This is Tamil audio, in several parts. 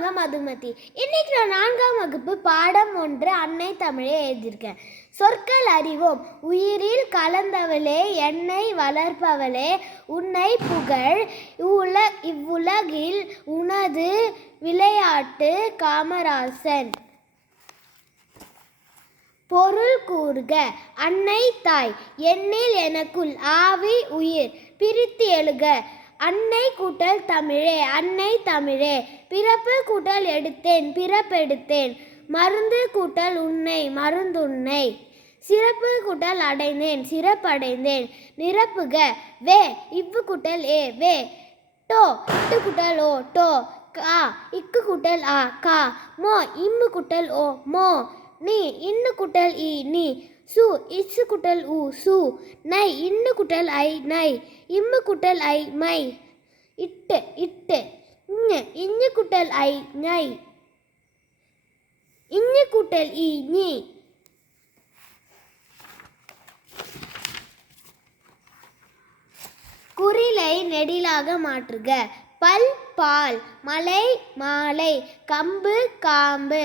வாங்க மதுமதி. இன்னைக்கு நான் 4ஆம் வகுப்பு பாடம் 1 அன்னை தமிழை எழுதியிருக்கேன். சொற்கள் அறிவோம். உயிரில் கலந்தவளே, என்னை வளர்ப்பவளே, உன்னை புகழ். இவ்வுலகில் உனது விளையாட்டு. காமராசன். பொருள் கூறுக. அன்னை தாய். எண்ணில் எனக்குள் ஆவி உயிர். பிரித்து எழுக. அன்னை கூட்டல் தமிழே, அன்னை தமிழே. பிறப்பு கூட்டல் எடுத்தேன், பிறப்பெடுத்தேன். மருந்து கூட்டல் உன்னை, மருந்துன்னை. சிறப்பு கூட்டல் அடைந்தேன், சிறப்படைந்தேன். நிரப்புக. வே இவ்வு கூட்டல் ஏ, வே. டோ இட்டு கூட்டல் ஓ, டோ. கா இக்கு கூட்டல் ஆ, கா. மோ இம்மு கூட்டல் ஓ, மோ. நீ இன்னு கூட்டல் இ, நீ. சு இச்சு குட்டல் உ, சு. நை இன்னு குட்டல் ஐ, நை. இம்மு குட்டல் ஐ, மை. இட்டு இட்டு. இஞ்சு குட்டல் ஐ, ஞை. இஞ்சு குட்டல் இ, நீ. குறிலை நெடிலாக மாற்றுக. பல் பால், மலை மாலை, கம்பு காம்பு,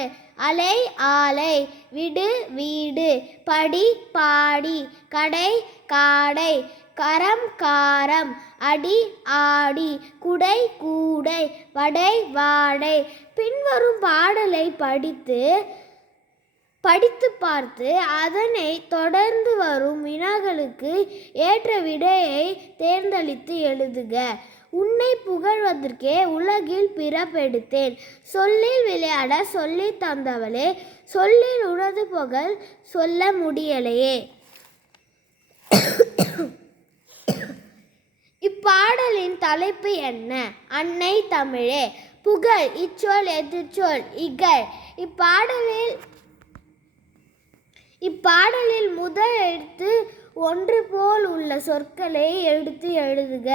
அலை ஆலை, விடு வீடு, படி பாடி, கடை காடை, கரம் காரம், அடி ஆடி, குடை கூடை, வடை வாடை. பின்வரும் பாடலை படித்து பார்த்து அதனை தொடர்ந்து வரும் வினாக்களுக்கு ஏற்ற விடையை தேர்ந்தளித்து எழுதுக. உன்னை புகழ்வதற்கே உலகில் பிறப்பெடுத்தேன். சொல்லில் விளையாட சொல்லி தந்தவளே, சொல்லில் உனது புகழ் சொல்ல முடியலையே. இப்பாடலின் தலைப்பு என்ன? அன்னை தமிழே. புகழ் இச்சொல் எதிர்ச்சொல் இகழ். இப்பாடலில் முதல் எழுத்து ஒன்று போல் உள்ள சொற்களை எடுத்து எழுதுக.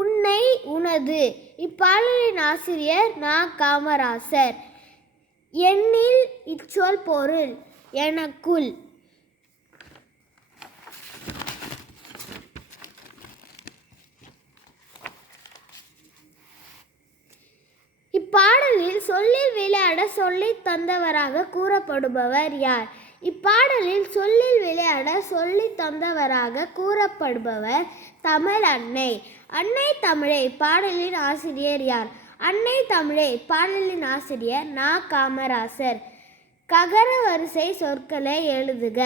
உன்னை, உனது. இப்பாடலின் ஆசிரியர் நா. காமராசர். எண்ணில் இச்சொல் பொருள் எனக்குள். இப்பாடலில் சொல்லில் விளையாட சொல்லி தந்தவராக கூறப்படுபவர் யார்? இப்பாடலில் சொல்லில் விளையாட சொல்லி தந்தவராக கூறப்படுபவர் தமிழ் அன்னை. அன்னை தமிழை இப்பாடலின் ஆசிரியர் யார்? அன்னை தமிழை இப்பாடலின் ஆசிரியர் நா. காமராசர். ககர வரிசை சொற்களை எழுதுக.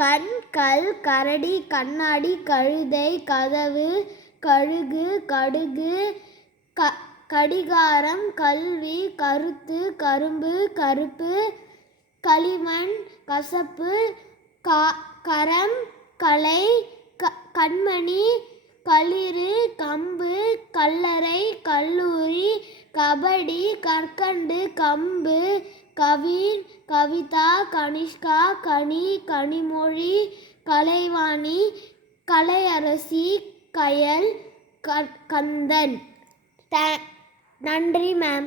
கண், கல், கரடி, கண்ணாடி, கழுதை, கதவு, கழுகு, கடுகு, கடிகாரம், கல்வி, கருத்து, கரும்பு, கருப்பு, களிமண், கசப்பு, கரம், கலை, கண்மணி, களிறு, கம்பு, கல்லறை, கல்லூரி, கபடி, கற்கண்டு, கம்பு, கவின், கவிதா, கனிஷ்கா, கனி, கனிமொழி, கலைவாணி, கலையரசி, கயல், கந்தன். நன்றி மேம்.